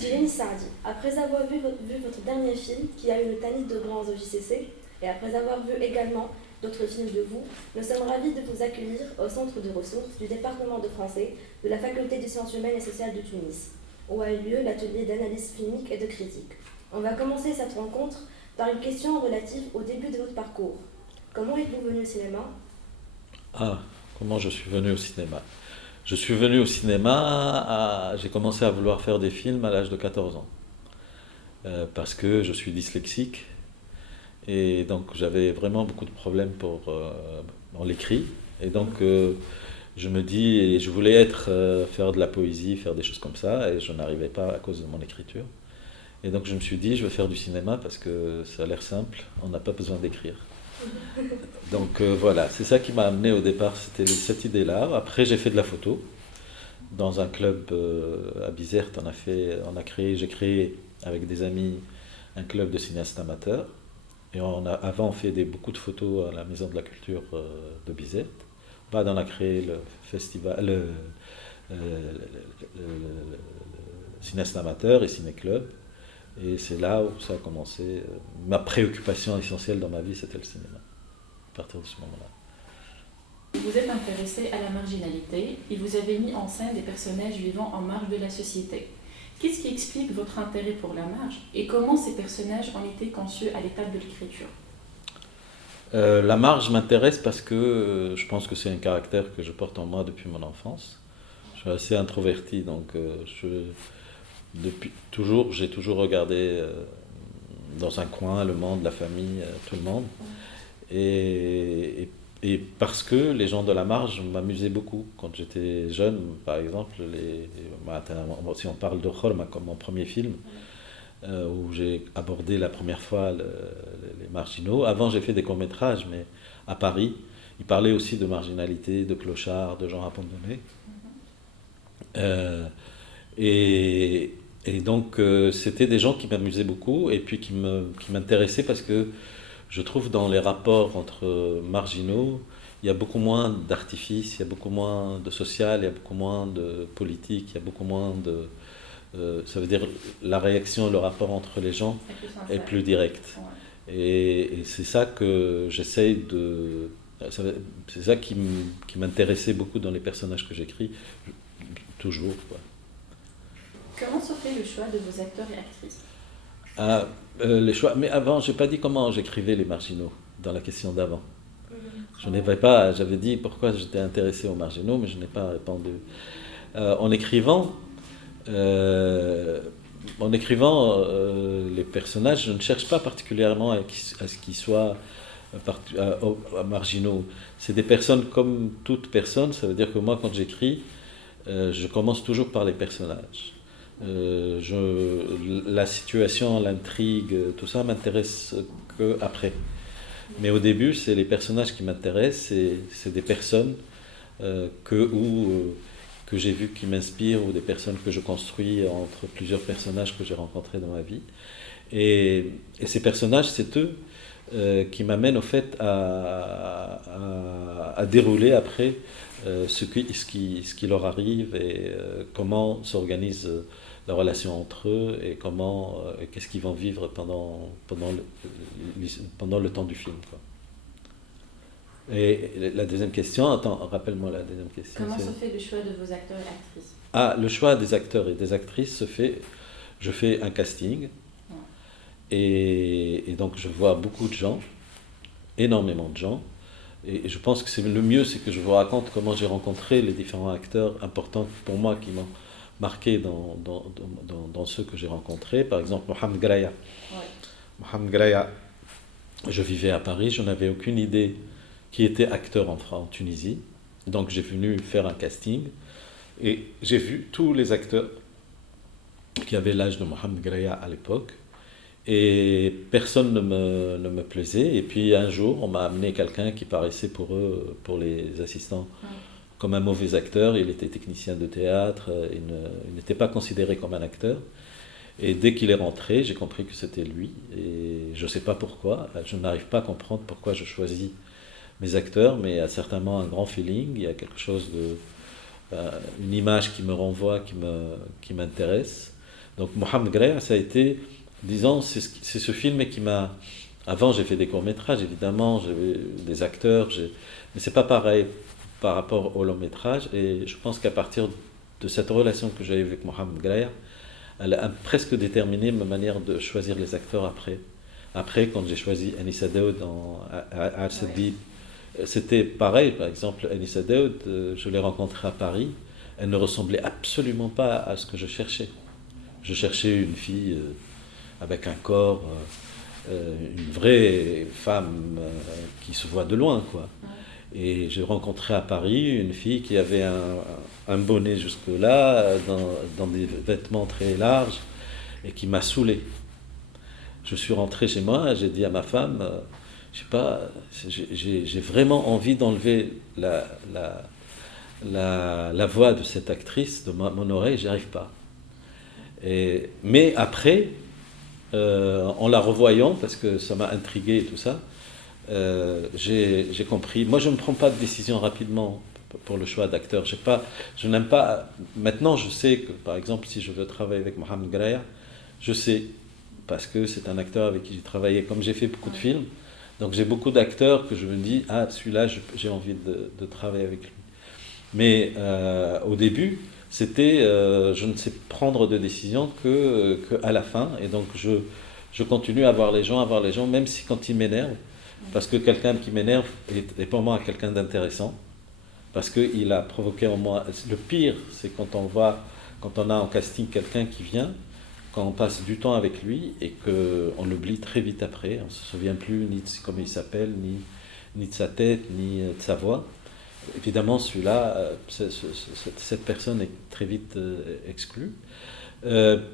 Jérémy Sardi, après avoir vu votre dernier film qui a eu le Tanit de bronze au JCC, et après avoir vu également d'autres films de vous, nous sommes ravis de vous accueillir au centre de ressources du département de français de la faculté des sciences humaines et sociales de Tunis, où a eu lieu l'atelier d'analyse filmique et de critique. On va commencer cette rencontre par une question relative au début de votre parcours. Comment êtes-vous venu au cinéma? Ah, comment je suis venu au cinéma? Je suis venu au cinéma, j'ai commencé à vouloir faire des films à l'âge de 14 ans. Parce que je suis dyslexique et donc j'avais vraiment beaucoup de problèmes dans l'écrit. Et donc je me dis, et je voulais faire de la poésie, faire des choses comme ça, et je n'arrivais pas à cause de mon écriture. Et donc je me suis dit, je vais faire du cinéma parce que ça a l'air simple, on n'a pas besoin d'écrire. Donc voilà, c'est ça qui m'a amené au départ, c'était cette idée-là. Après, j'ai fait de la photo dans un club à Bizerte. J'ai créé avec des amis un club de cinéastes amateurs. Et avant, on fait beaucoup de photos à la Maison de la Culture de Bizerte. Bah, on a créé le festival, le cinéaste amateur et ciné-club. Et c'est là où ça a commencé. Ma préoccupation essentielle dans ma vie, c'était le cinéma, à partir de ce moment-là. Vous êtes intéressé à la marginalité et vous avez mis en scène des personnages vivant en marge de la société. Qu'est-ce qui explique votre intérêt pour la marge et comment ces personnages ont été conçus à l'étape de l'écriture? La marge m'intéresse parce que je pense que c'est un caractère que je porte en moi depuis mon enfance. Je suis assez introverti, donc depuis toujours, j'ai toujours regardé dans un coin le monde, la famille, tout le monde. Et parce que les gens de la marge m'amusaient beaucoup. Quand j'étais jeune, par exemple, si on parle de Khorma comme mon premier film, où j'ai abordé la première fois les marginaux. Avant, j'ai fait des courts-métrages, mais à Paris, ils parlaient aussi de marginalité, de clochards, de gens abandonnés. Euh, et, et donc, c'était des gens qui m'amusaient beaucoup et puis qui m'intéressaient parce que je trouve dans les rapports entre marginaux, il y a beaucoup moins d'artifice, il y a beaucoup moins de social, il y a beaucoup moins de politique, il y a beaucoup moins de... ça veut dire la réaction, le rapport entre les gens C'est plus est sincère. plus direct. Ouais. Et c'est ça que j'essaye de... C'est ça qui m'intéressait beaucoup dans les personnages que j'écris, toujours, quoi. Comment se fait le choix de vos acteurs et actrices? Ah, les choix. Mais avant, j'ai pas dit comment j'écrivais les marginaux dans la question d'avant. Je n'avais pas, j'avais dit pourquoi j'étais intéressé aux marginaux, mais je n'ai pas répondu. En écrivant, euh, les personnages, je ne cherche pas particulièrement à ce qu'ils soient marginaux. C'est des personnes comme toute personne. Ça veut dire que moi, quand j'écris, je commence toujours par les personnages. La situation, l'intrigue, tout ça m'intéresse que après. Mais au début, c'est les personnages qui m'intéressent, c'est des personnes que j'ai vues qui m'inspirent ou des personnes que je construis entre plusieurs personnages que j'ai rencontrés dans ma vie. Et ces personnages, c'est eux qui m'amènent au fait à dérouler après ce qui leur arrive et comment s'organise la relation entre eux et qu'est-ce qu'ils vont vivre pendant le temps du film, quoi. Et la deuxième question, attends, rappelle-moi la deuxième question. Comment se fait le choix de vos acteurs et actrices? Ah, le choix des acteurs et des actrices se fait, je fais un casting Ouais. et donc je vois beaucoup de gens, énormément de gens. Et je pense que le mieux, c'est que je vous raconte comment j'ai rencontré les différents acteurs importants pour moi qui m'ont marqué dans ceux que j'ai rencontrés. Par exemple, Mohamed Graya. Ouais. Mohamed Graya, je vivais à Paris, je n'avais aucune idée qui était acteur en Tunisie. Donc j'ai venu faire un casting et j'ai vu tous les acteurs qui avaient l'âge de Mohamed Graya à l'époque. Et personne ne me plaisait. Et puis un jour, on m'a amené quelqu'un qui paraissait pour eux, pour les assistants, Ouais. comme un mauvais acteur. Il était technicien de théâtre, il n'était pas considéré comme un acteur. Et dès qu'il est rentré, j'ai compris que c'était lui. Et je ne sais pas pourquoi, je n'arrive pas à comprendre pourquoi je choisis mes acteurs, mais il y a certainement un grand feeling, il y a une image qui me renvoie, qui m'intéresse. Donc Mohamed Greya, ça a été, disons, c'est ce film qui m'a... Avant, j'ai fait des courts-métrages, évidemment, j'avais des acteurs, mais c'est pas pareil par rapport au long-métrage. Et je pense qu'à partir de cette relation que j'ai eue avec Mohamed Greya, elle a presque déterminé ma manière de choisir les acteurs après. Après, quand j'ai choisi Anissa Daoud dans Al-Saddi, c'était pareil. Par exemple, Anissa Daoud, je l'ai rencontrée à Paris. Elle ne ressemblait absolument pas à ce que je cherchais. Je cherchais une fille avec un corps, une vraie femme qui se voit de loin, quoi. Et j'ai rencontré à Paris une fille qui avait un bonnet jusque-là, dans des vêtements très larges, et qui m'a saoulé. Je suis rentré chez moi, j'ai dit à ma femme, je sais pas, j'ai vraiment envie d'enlever la voix de cette actrice de mon oreille, j'y arrive pas. Mais après, en la revoyant, parce que ça m'a intrigué et tout ça, j'ai compris. Moi, je ne prends pas de décision rapidement pour le choix d'acteur. Je n'aime pas. Maintenant, je sais que, par exemple, si je veux travailler avec Mohamed Greya, je sais, parce que c'est un acteur avec qui j'ai travaillé. Comme j'ai fait beaucoup de films, donc j'ai beaucoup d'acteurs que je me dis, ah, celui-là, j'ai envie de travailler avec lui. Mais au début, c'était, je ne sais prendre de décision que à la fin, et donc je continue à voir les gens, même si quand ils m'énervent, parce que quelqu'un qui m'énerve est pour moi quelqu'un d'intéressant, parce qu'il a provoqué en moi. Le pire, c'est quand on a en casting quelqu'un qui vient, quand on passe du temps avec lui et qu'on l'oublie très vite après, on ne se souvient plus ni de comment il s'appelle, ni de sa tête, ni de sa voix. Évidemment, celui-là, cette personne est très vite exclue.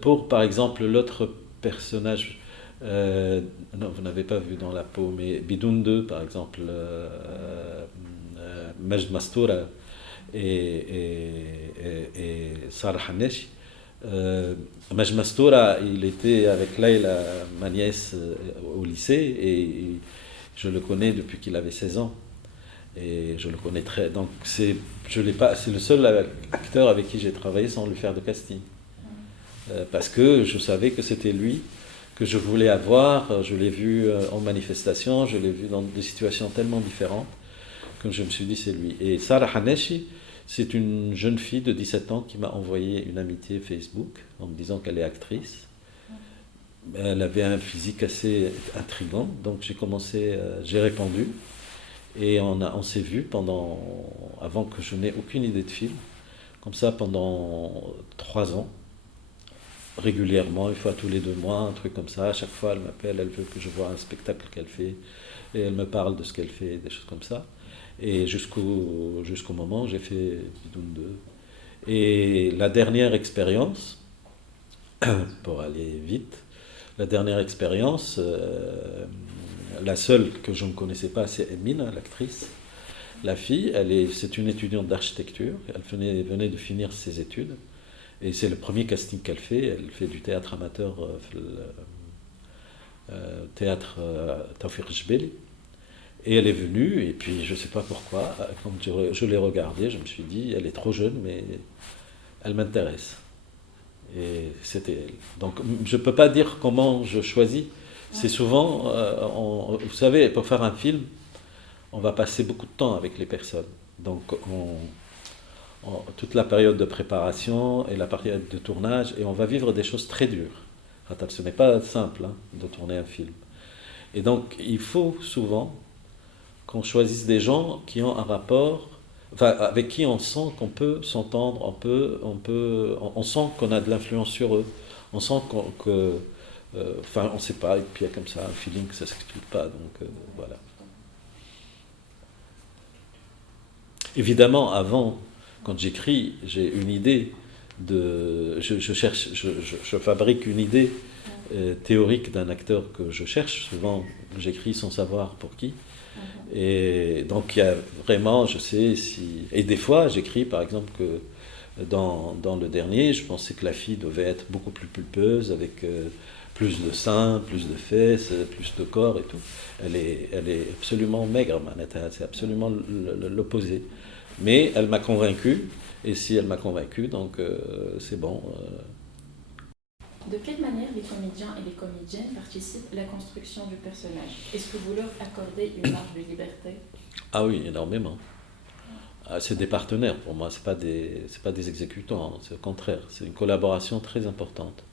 Pour, par exemple, l'autre personnage, non, vous n'avez pas vu dans la peau, mais Bidoun 2, par exemple, Majd Mastoura et Sarah Haneshi. Majd Mastoura, il était avec Layla, ma nièce, au lycée, et je le connais depuis qu'il avait 16 ans. Et je le connais très. Donc, c'est le seul acteur avec qui j'ai travaillé sans lui faire de casting. Parce que je savais que c'était lui que je voulais avoir. Je l'ai vu en manifestation, je l'ai vu dans des situations tellement différentes que je me suis dit c'est lui. Et Sarah Haneshi, c'est une jeune fille de 17 ans qui m'a envoyé une amitié Facebook en me disant qu'elle est actrice. Elle avait un physique assez intriguant, donc j'ai répondu. Et on s'est vu avant que je n'ai aucune idée de film, comme ça pendant 3 ans, régulièrement, une fois tous les 2 mois, un truc comme ça. À chaque fois, elle m'appelle, elle veut que je voie un spectacle qu'elle fait, et elle me parle de ce qu'elle fait, des choses comme ça. Et jusqu'au moment où j'ai fait Bidoun 2. Et la dernière expérience, pour aller vite, la dernière expérience, la seule que je ne connaissais pas, c'est Emina, l'actrice. La fille, c'est une étudiante d'architecture. Elle venait de finir ses études. Et c'est le premier casting qu'elle fait. Elle fait du théâtre amateur, théâtre Tawfiq Jbeli. Et elle est venue, et puis je ne sais pas pourquoi, quand je l'ai regardée, je me suis dit, elle est trop jeune, mais elle m'intéresse. Et c'était elle. Donc je ne peux pas dire comment je choisis. C'est souvent, vous savez, pour faire un film, on va passer beaucoup de temps avec les personnes. Donc, toute la période de préparation et la période de tournage, et on va vivre des choses très dures. Ce n'est pas simple de tourner un film. Et donc, il faut souvent qu'on choisisse des gens qui ont un rapport, avec qui on sent qu'on peut s'entendre, on sent qu'on a de l'influence sur eux, on sent on ne sait pas, et puis il y a comme ça un feeling que ça ne s'explique pas, donc voilà. Évidemment, avant, quand j'écris, j'ai une idée je fabrique une idée théorique d'un acteur que je cherche. Souvent, j'écris sans savoir pour qui. Et donc, il y a vraiment, je sais si... Et des fois, j'écris, par exemple, que dans le dernier, je pensais que la fille devait être beaucoup plus pulpeuse, avec plus de seins, plus de fesses, plus de corps et tout. Elle est absolument maigre, c'est absolument l'opposé. Mais elle m'a convaincu, et si elle m'a convaincu, donc c'est bon. De quelle manière les comédiens et les comédiennes participent à la construction du personnage? Est-ce que vous leur accordez une marge de liberté? Ah oui, énormément. Ah, c'est des partenaires pour moi, c'est pas des exécutants, hein, c'est au contraire, c'est une collaboration très importante.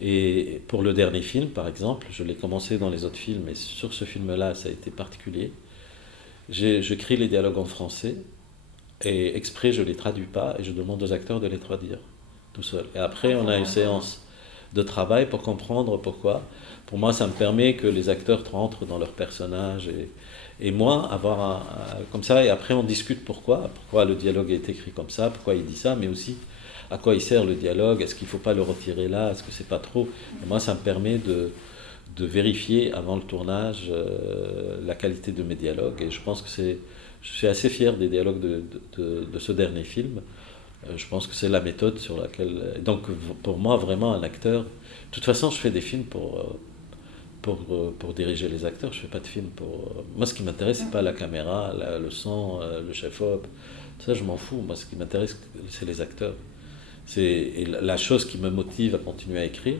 Et pour le dernier film, par exemple, je l'ai commencé dans les autres films, mais sur ce film-là, ça a été particulier. J'écris les dialogues en français, et exprès, je ne les traduis pas, et je demande aux acteurs de les traduire, tout seul. Et après, on a une séance de travail pour comprendre pourquoi. Pour moi, ça me permet que les acteurs rentrent dans leur personnage, et moi, comme ça, et après, on discute pourquoi le dialogue est écrit comme ça, pourquoi il dit ça, mais aussi à quoi il sert le dialogue, est-ce qu'il ne faut pas le retirer là, est-ce que c'est pas trop. Et moi, ça me permet de vérifier avant le tournage la qualité de mes dialogues, et je pense que je suis assez fier des dialogues de ce dernier film. Je pense que c'est la méthode sur laquelle... Donc pour moi, vraiment, un acteur... De toute façon, je fais des films pour diriger les acteurs, je ne fais pas de films pour... Moi, ce qui m'intéresse, ce n'est pas la caméra, le son, le chef-op, tout ça, je m'en fous. Moi, ce qui m'intéresse, c'est les acteurs. Et la chose qui me motive à continuer à écrire,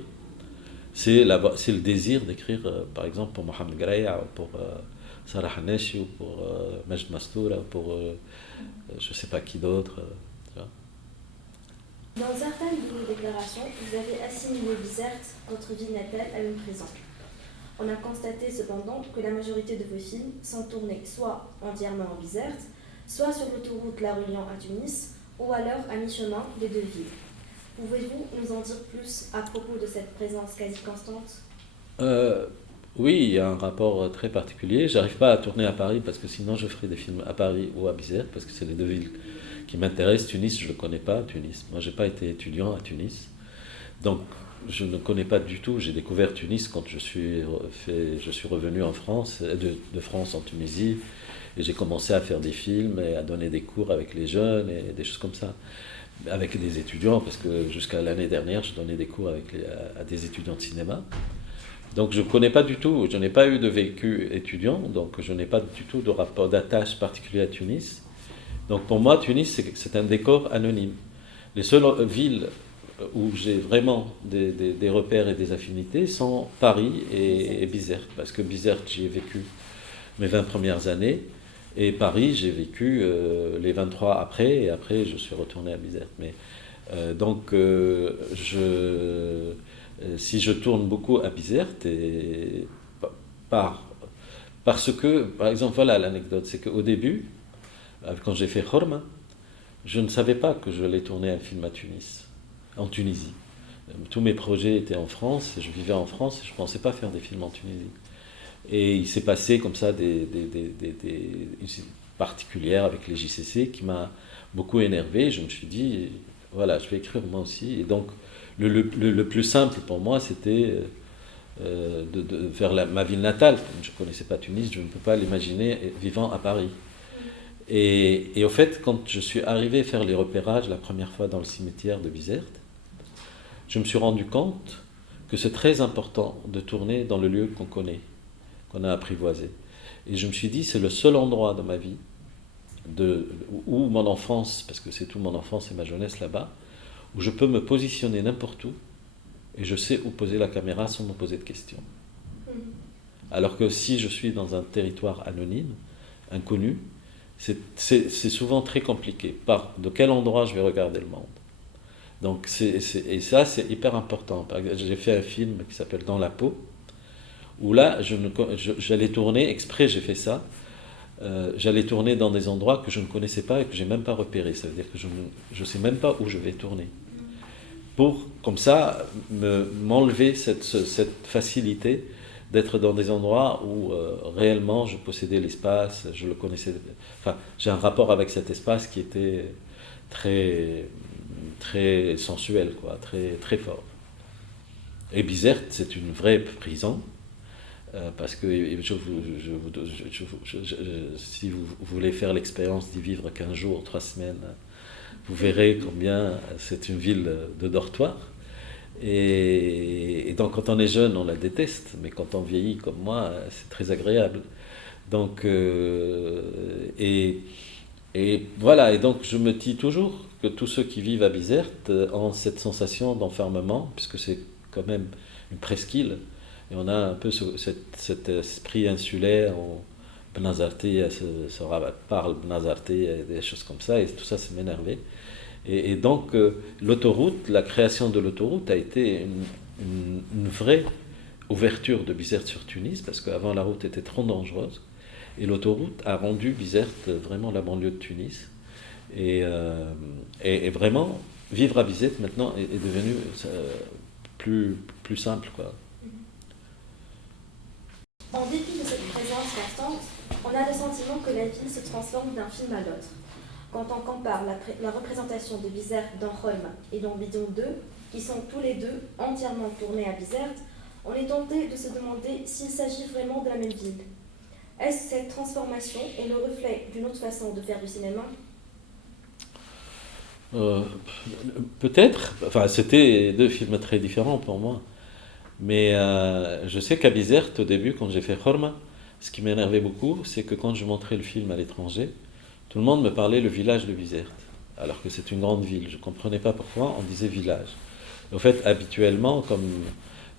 c'est le désir d'écrire, par exemple, pour Mohamed Graya, ou pour Sarah Haneshi, ou pour Majd Mastoura, ou pour je ne sais pas qui d'autre. Dans certaines de vos déclarations, vous avez assimilé Bizerte, votre ville natale, à une prison. On a constaté cependant que la majorité de vos films sont tournés soit entièrement en Bizerte, soit sur l'autoroute la reliant à Tunis, ou alors à mi-chemin des deux villes. Pouvez-vous nous en dire plus à propos de cette présence quasi constante? Oui, il y a un rapport très particulier. J'arrive pas à tourner à Paris parce que sinon je ferais des films à Paris ou à Bizerte parce que c'est les deux villes qui m'intéressent. Tunis, je ne le connais pas, Tunis. Moi, j'ai pas été étudiant à Tunis. Donc, je ne connais pas du tout. J'ai découvert Tunis quand je suis revenu en France, de France en Tunisie, et j'ai commencé à faire des films et à donner des cours avec les jeunes et des choses comme ça. Avec des étudiants, parce que jusqu'à l'année dernière, je donnais des cours à des étudiants de cinéma. Donc je ne connais pas du tout, je n'ai pas eu de vécu étudiant, donc je n'ai pas du tout de rapport d'attache particulier à Tunis. Donc pour moi, Tunis, c'est un décor anonyme. Les seules villes où j'ai vraiment des repères et des affinités sont Paris et Bizerte, parce que Bizerte, j'y ai vécu mes 20 premières années, et Paris, j'ai vécu les 23 après, et après je suis retourné à Bizerte. Mais, si je tourne beaucoup à Bizerte, parce que, par exemple, voilà l'anecdote, c'est qu'au début, quand j'ai fait Khorma, je ne savais pas que je allais tourner un film en Tunisie. Tous mes projets étaient en France, je vivais en France, et je ne pensais pas faire des films en Tunisie. Et il s'est passé comme ça une particulière avec les JCC qui m'a beaucoup énervé. Je me suis dit, voilà, je vais écrire moi aussi. Et donc, le plus simple pour moi, c'était de faire ma ville natale. Je ne connaissais pas Tunis, je ne peux pas l'imaginer vivant à Paris. Et au fait, quand je suis arrivé faire les repérages la première fois dans le cimetière de Bizerte, je me suis rendu compte que c'est très important de tourner dans le lieu qu'on connaît, qu'on a apprivoisé. Et je me suis dit, c'est le seul endroit dans ma vie, où mon enfance, parce que c'est tout mon enfance et ma jeunesse là-bas, où je peux me positionner n'importe où, et je sais où poser la caméra sans me poser de questions. Alors que si je suis dans un territoire anonyme, inconnu, c'est souvent très compliqué. De quel endroit je vais regarder le monde? Donc, et ça, c'est hyper important. Par exemple, j'ai fait un film qui s'appelle Dans la peau, où là, j'allais tourner, exprès j'ai fait ça, j'allais tourner dans des endroits que je ne connaissais pas et que je n'ai même pas repérés. Ça veut dire que je ne sais même pas où je vais tourner. Pour, comme ça, m'enlever cette facilité d'être dans des endroits où réellement je possédais l'espace, je le connaissais. Enfin, j'ai un rapport avec cet espace qui était très, très sensuel, quoi, très, très fort. Et Bizerte, c'est une vraie prison, parce que si vous voulez faire l'expérience d'y vivre 15 jours, 3 semaines, vous verrez combien c'est une ville de dortoir. Et donc quand on est jeune, on la déteste, mais quand on vieillit comme moi, c'est très agréable. Donc, et voilà, et donc je me dis toujours que tous ceux qui vivent à Bizerte ont cette sensation d'enfermement, puisque c'est quand même une presqu'île. Et on a un peu cet esprit insulaire où Benazarté parle Benazarté et des choses comme ça, et tout ça, ça m'énervait. Et donc, l'autoroute, la création de l'autoroute a été une vraie ouverture de Bizerte sur Tunis, parce qu'avant la route était trop dangereuse. Et l'autoroute a rendu Bizerte vraiment la banlieue de Tunis. Et vraiment, vivre à Bizerte maintenant est devenu plus simple, quoi. En dépit de cette présence constante, on a le sentiment que la ville se transforme d'un film à l'autre. Quand on compare la représentation de Bizerte dans Holm et dans Bidon 2, qui sont tous les deux entièrement tournés à Bizerte, on est tenté de se demander s'il s'agit vraiment de la même ville. Est-ce cette transformation est le reflet d'une autre façon de faire du cinéma ? Peut-être. Enfin, c'était deux films très différents pour moi. Mais je sais qu'à Bizerte, au début, quand j'ai fait Horma, ce qui m'énervait beaucoup, c'est que quand je montrais le film à l'étranger, tout le monde me parlait le village de Bizerte, alors que c'est une grande ville. Je ne comprenais pas pourquoi on disait village. En fait, habituellement, comme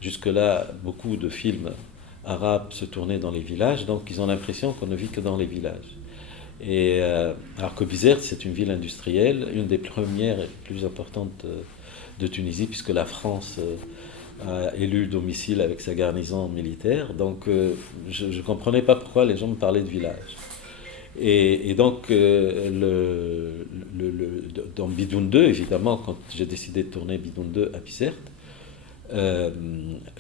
jusque-là, beaucoup de films arabes se tournaient dans les villages, donc ils ont l'impression qu'on ne vit que dans les villages. Et alors que Bizerte, c'est une ville industrielle, une des premières et plus importantes de Tunisie, puisque la France a élu domicile avec sa garnison militaire. Donc je ne comprenais pas pourquoi les gens me parlaient de village. Et donc dans Bidoun 2, évidemment, quand j'ai décidé de tourner Bidoun 2 à Bizerte,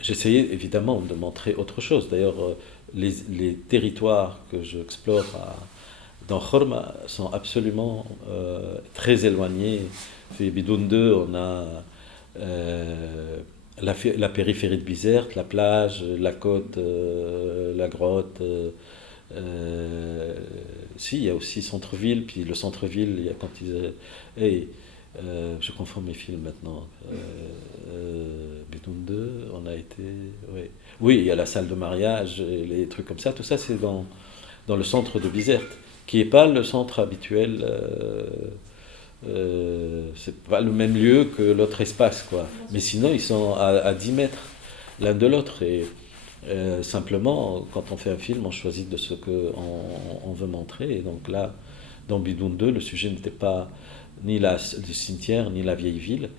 j'essayais évidemment de montrer autre chose. D'ailleurs, les territoires que j'explore dans Horma sont absolument très éloignés. Dans Bidoun 2, on a la périphérie de Bizerte, la plage, la côte, la grotte. Si, il y a aussi centre-ville, puis le centre-ville, il y a quand ils... je confonds mes films maintenant. Bidoun 2, on a été... Oui, il y a la salle de mariage, et les trucs comme ça. Tout ça, c'est dans le centre de Bizerte, qui n'est pas le centre habituel. C'est pas le même lieu que l'autre espace, quoi. Mais sinon, ils sont à 10 mètres l'un de l'autre. Et simplement, quand on fait un film, on choisit de ce qu'on veut montrer. Et donc là, dans Bidoun 2, le sujet n'était pas ni le cimetière, ni la vieille ville.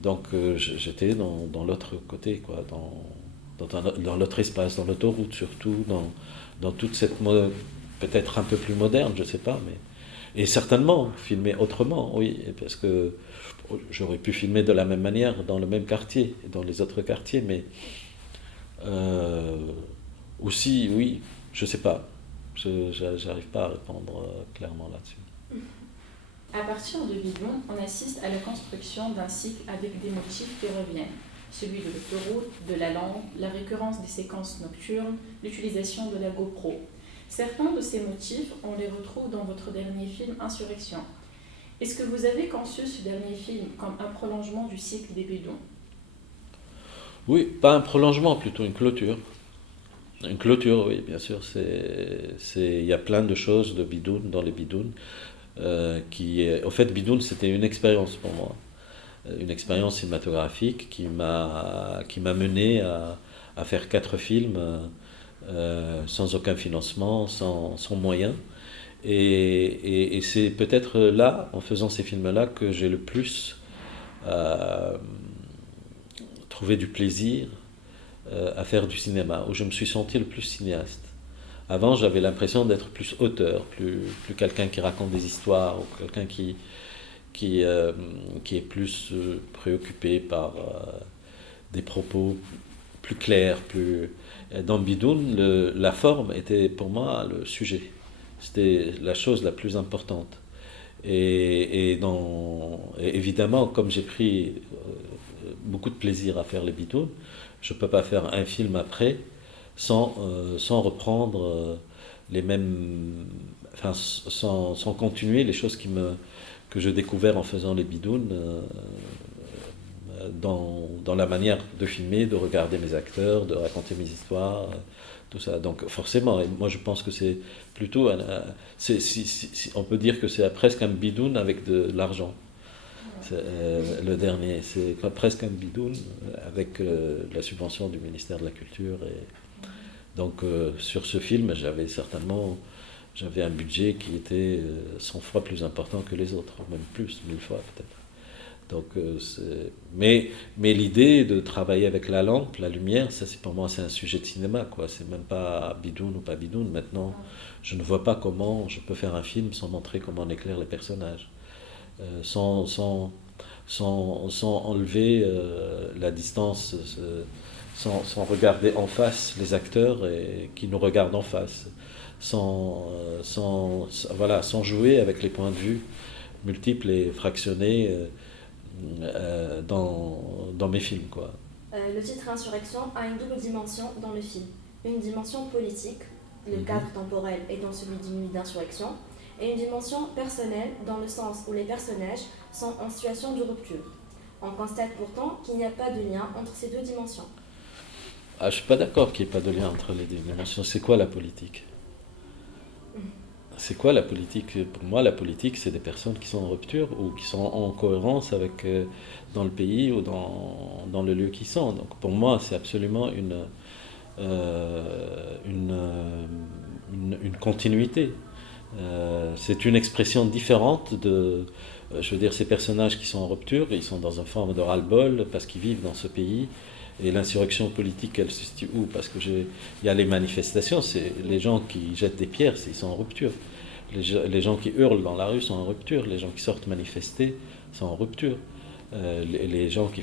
Donc j'étais dans l'autre côté, quoi, dans l'autre espace, dans l'autoroute surtout, dans toute cette peut-être un peu plus moderne, je ne sais pas, mais... Et certainement, filmer autrement, oui, parce que j'aurais pu filmer de la même manière dans le même quartier, dans les autres quartiers, mais aussi, oui, je ne sais pas, j'arrive pas à répondre clairement là-dessus. À partir de Bidon, on assiste à la construction d'un cycle avec des motifs qui reviennent. Celui de l'autoroute, de la lampe, la récurrence des séquences nocturnes, l'utilisation de la GoPro. Certains de ces motifs, on les retrouve dans votre dernier film Insurrection. Est-ce que vous avez conçu ce dernier film comme un prolongement du cycle des Bidons ? Oui, pas un prolongement, plutôt une clôture. Une clôture, oui, bien sûr. Il y a plein de choses de Bidoun dans les Bidouns. Au fait, Bidoun, c'était une expérience pour moi. Une expérience cinématographique qui m'a mené à faire 4 films sans aucun financement, sans moyens. Et c'est peut-être là, en faisant ces films-là, que j'ai le plus trouvé du plaisir à faire du cinéma, où je me suis senti le plus cinéaste. Avant, j'avais l'impression d'être plus auteur, plus quelqu'un qui raconte des histoires, ou quelqu'un qui est plus préoccupé par des propos plus clairs, Dans Bidoun, la forme était pour moi le sujet. C'était la chose la plus importante. Et évidemment, comme j'ai pris beaucoup de plaisir à faire les Bidouns, je ne peux pas faire un film après sans reprendre les mêmes... Enfin, sans continuer les choses que j'ai découvert en faisant les Bidouns dans la manière de filmer, de regarder mes acteurs, de raconter mes histoires, tout ça. Donc forcément, et moi je pense que c'est plutôt... on peut dire que c'est presque un Bidoun avec de l'argent. Le dernier, c'est presque un bidoun avec la subvention du ministère de la Culture. Donc sur ce film, j'avais un budget qui était 100 fois plus important que les autres, même plus, 1000 fois peut-être. Donc, mais l'idée de travailler avec la lampe, la lumière, ça pour moi c'est un sujet de cinéma, quoi. C'est même pas bidoun ou pas bidoun. Maintenant, je ne vois pas comment je peux faire un film sans montrer comment on éclaire les personnages, sans enlever la distance, sans regarder en face les acteurs qui nous regardent en face, voilà, sans jouer avec les points de vue multiples et fractionnés dans mes films, quoi. Le titre Insurrection a une double dimension dans le film. Une dimension politique, le cadre temporel étant celui d'une nuit d'insurrection, et une dimension personnelle dans le sens où les personnages sont en situation de rupture. On constate pourtant qu'il n'y a pas de lien entre ces deux dimensions. Ah, je ne suis pas d'accord qu'il n'y ait pas de lien entre les deux dimensions. C'est quoi la politique ? C'est quoi la politique ? Pour moi, la politique, c'est des personnes qui sont en rupture ou qui sont en cohérence avec, dans le pays ou dans le lieu qu'ils sont. Donc pour moi, c'est absolument une continuité. C'est une expression différente de... je veux dire, ces personnages qui sont en rupture, ils sont dans une forme de ras-le-bol parce qu'ils vivent dans ce pays. Et l'insurrection politique, elle se situe où ? Parce que il y a les manifestations, c'est les gens qui jettent des pierres, ils sont en rupture. Les gens qui hurlent dans la rue sont en rupture. Les gens qui sortent manifester sont en rupture. Les gens qui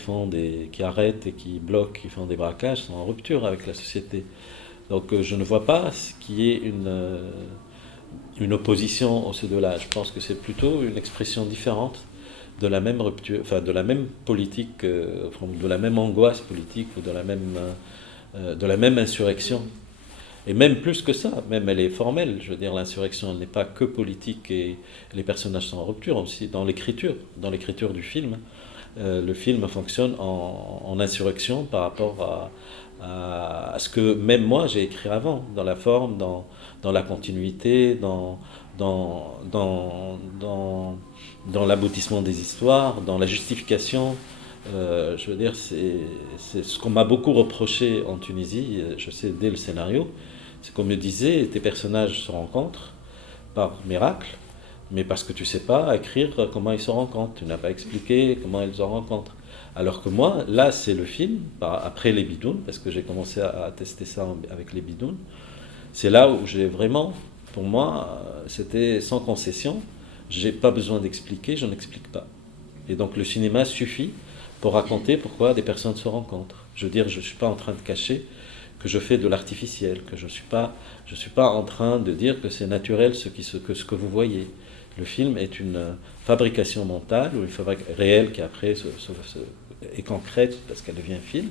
arrêtent et qui bloquent, qui font des braquages sont en rupture avec la société. Donc je ne vois pas ce qui est une opposition aux ces deux-là. Je pense que c'est plutôt une expression différente de la même rupture, enfin de la même politique, de la même angoisse politique ou de la même insurrection. Et même plus que ça, même elle est formelle. Je veux dire, l'insurrection elle n'est pas que politique et les personnages sont en rupture aussi dans l'écriture du film. Le film fonctionne en insurrection par rapport à ce que même moi j'ai écrit avant, dans la forme, dans la continuité, dans l'aboutissement des histoires, dans la justification. Je veux dire, c'est ce qu'on m'a beaucoup reproché en Tunisie, je sais, dès le scénario, c'est qu'on me disait, tes personnages se rencontrent par miracle, mais parce que tu ne sais pas écrire comment ils se rencontrent, tu n'as pas expliqué comment ils se rencontrent. Alors que moi, là, c'est le film, après les bidounes, parce que j'ai commencé à tester ça avec les bidounes, c'est là où j'ai vraiment, pour moi, c'était sans concession, j'ai pas besoin d'expliquer, je n'explique pas. Et donc le cinéma suffit pour raconter pourquoi des personnes se rencontrent. Je veux dire, je ne suis pas en train de cacher que je fais de l'artificiel, que je suis pas en train de dire que c'est naturel ce que vous voyez. Le film est une fabrication mentale ou une fabrication réelle qui après est concrète parce qu'elle devient film.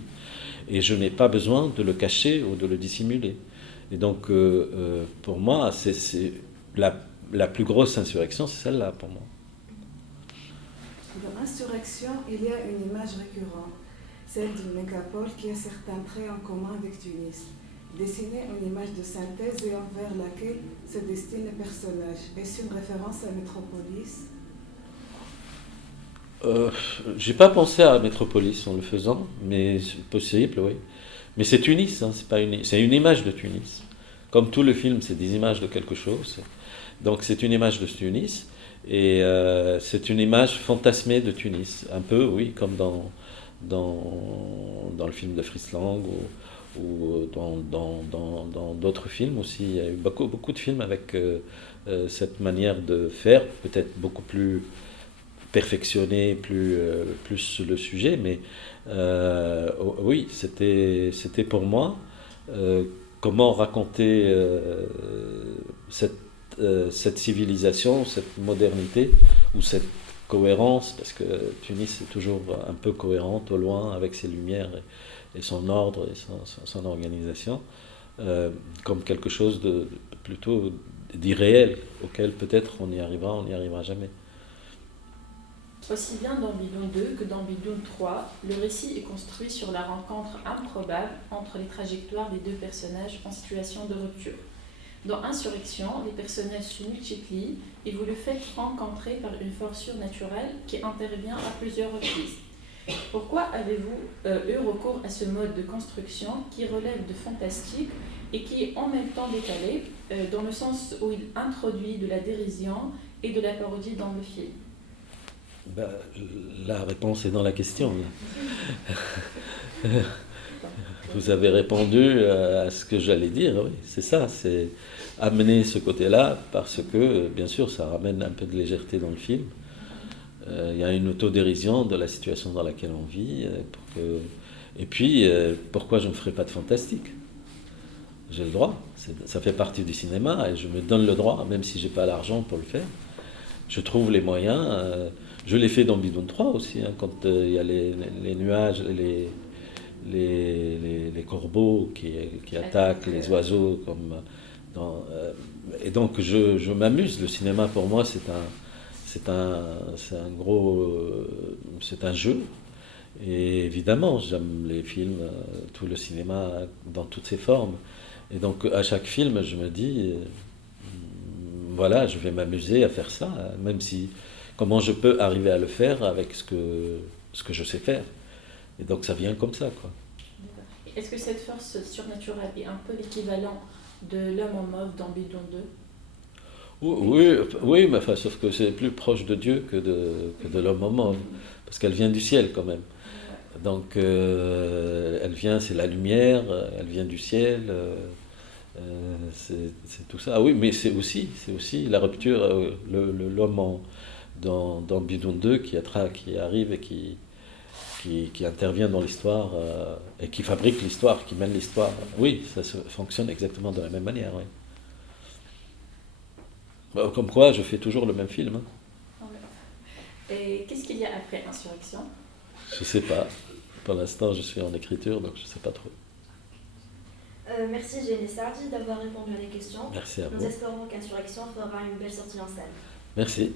Et je n'ai pas besoin de le cacher ou de le dissimuler. Et donc, pour moi, c'est la plus grosse insurrection, c'est celle-là pour moi. Dans l'insurrection, il y a une image récurrente, celle d'une mégapole qui a certains traits en commun avec Tunis. Dessiner une image de synthèse et envers laquelle se destinent les personnages. Est-ce une référence à Métropolis ? J'ai pas pensé à Métropolis en le faisant, mais c'est possible, oui. Mais c'est Tunis, hein, c'est une image de Tunis. Comme tout le film, c'est des images de quelque chose. Donc c'est une image de Tunis, et c'est une image fantasmée de Tunis. Un peu, oui, comme dans le film de Fritz Lang ou dans d'autres films aussi. Il y a eu beaucoup de films avec cette manière de faire, peut-être beaucoup plus perfectionné, plus le sujet, mais oui, c'était pour moi comment raconter cette civilisation, cette modernité ou cette cohérence, parce que Tunis est toujours un peu cohérente au loin avec ses lumières et son ordre et son organisation, comme quelque chose de plutôt d'irréel auquel peut-être on n'y arrivera jamais. Aussi bien dans Bidoun 2 que dans Bidoun 3, le récit est construit sur la rencontre improbable entre les trajectoires des deux personnages en situation de rupture. Dans Insurrection, les personnages se multiplient et vous le faites rencontrer par une force surnaturelle qui intervient à plusieurs reprises. Pourquoi avez-vous eu recours à ce mode de construction qui relève de fantastique et qui est en même temps décalé, dans le sens où il introduit de la dérision et de la parodie dans le film? Ben, la réponse est dans la question. Là. Vous avez répondu à ce que j'allais dire, oui, c'est ça, c'est amener ce côté-là parce que, bien sûr, ça ramène un peu de légèreté dans le film. Il y a une autodérision de la situation dans laquelle on vit. Et puis, pourquoi je ne ferais pas de fantastique? J'ai le droit, ça fait partie du cinéma et je me donne le droit, même si je n'ai pas l'argent pour le faire. Je trouve les moyens. Je l'ai fait dans Bidon 3 aussi, hein, quand il y a les nuages, les corbeaux qui attaquent les oiseaux. Et donc je m'amuse. Le cinéma pour moi c'est un jeu. Et évidemment j'aime les films, tout le cinéma dans toutes ses formes. Et donc à chaque film je me dis voilà, je vais m'amuser à faire ça, même si comment je peux arriver à le faire avec ce que je sais faire. Et donc ça vient comme ça, quoi. Est-ce que cette force surnaturelle est un peu l'équivalent de l'homme en mauve dans Bidon 2? Oui, mais enfin, sauf que c'est plus proche de Dieu que de l'homme en mauve, parce qu'elle vient du ciel quand même. Donc elle vient, c'est la lumière, elle vient du ciel, c'est tout ça. Ah oui, mais c'est aussi la rupture, l'homme dans Bidon 2 qui arrive et qui intervient dans l'histoire et qui fabrique l'histoire, qui mène l'histoire. Oui, ça fonctionne exactement de la même manière. Oui. Comme quoi, je fais toujours le même film. Hein. Et qu'est-ce qu'il y a après Insurrection? Je ne sais pas. Pour l'instant, je suis en écriture, donc je ne sais pas trop. Merci Jenny Sardi d'avoir répondu à les questions. Merci à vous. Nous espérons qu'Insurrection fera une belle sortie en salle. Merci.